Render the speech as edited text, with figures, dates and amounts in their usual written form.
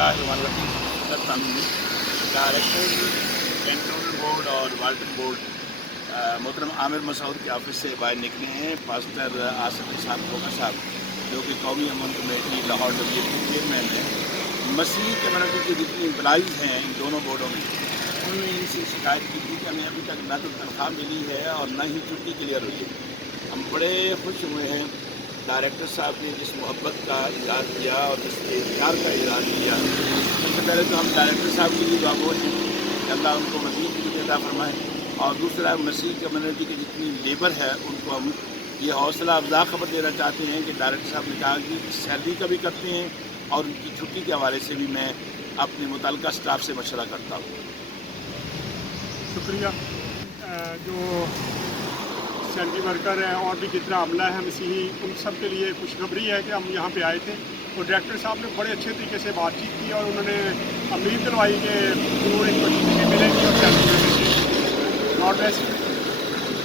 Director cantonment board और Walton board मोहतरम आमिर मसूद के ऑफिस से बाहर निकले हैं। पास्टर आसिफ साहब खोखा साहब जो कि कौमी अमन कमेटी लाहौर डिवीजन के चेयरमैन हैं, मसीही कम्युनिटी की जितनी एम्प्लॉइज़ हैं इन दोनों बोर्डों में, उन्होंने इनसे शिकायत की थी कि हमें अभी तक न तो तनख्वाह मिली है और न ही छुट्टी क्लियर हुई है। हम बड़े खुश हुए हैं डायरेक्टर साहब ने जिस मोहब्बत का इजहार किया और जिस एहतियात का इजहार किया। सबसे पहले तो हम डायरेक्टर साहब की भी दुआ हैं कि अल्लाह उनको मज़ीद अता फरमाए, और दूसरा मसीह कम्युनिटी की जितनी लेबर है उनको हम ये हौसला अफजा खबर देना चाहते हैं कि डायरेक्टर साहब ने कहा कि सैलरी का भी करते हैं और उनकी छुट्टी के हवाले से भी मैं अपने मुतल्लिका स्टाफ से मशवरा करता हूँ। शुक्रिया। जो सैलरी वर्कर हैं और भी जितना अमला है मसीही, उन सब के लिए खुशखबरी है कि हम यहाँ पे आए थे और डायरेक्टर साहब ने बड़े अच्छे तरीके से बातचीत की और उन्होंने उम्मीद दिलवाई कि जरूर इनको छुट्टी मिलेगी और सैलरी मिलेगी। Not waste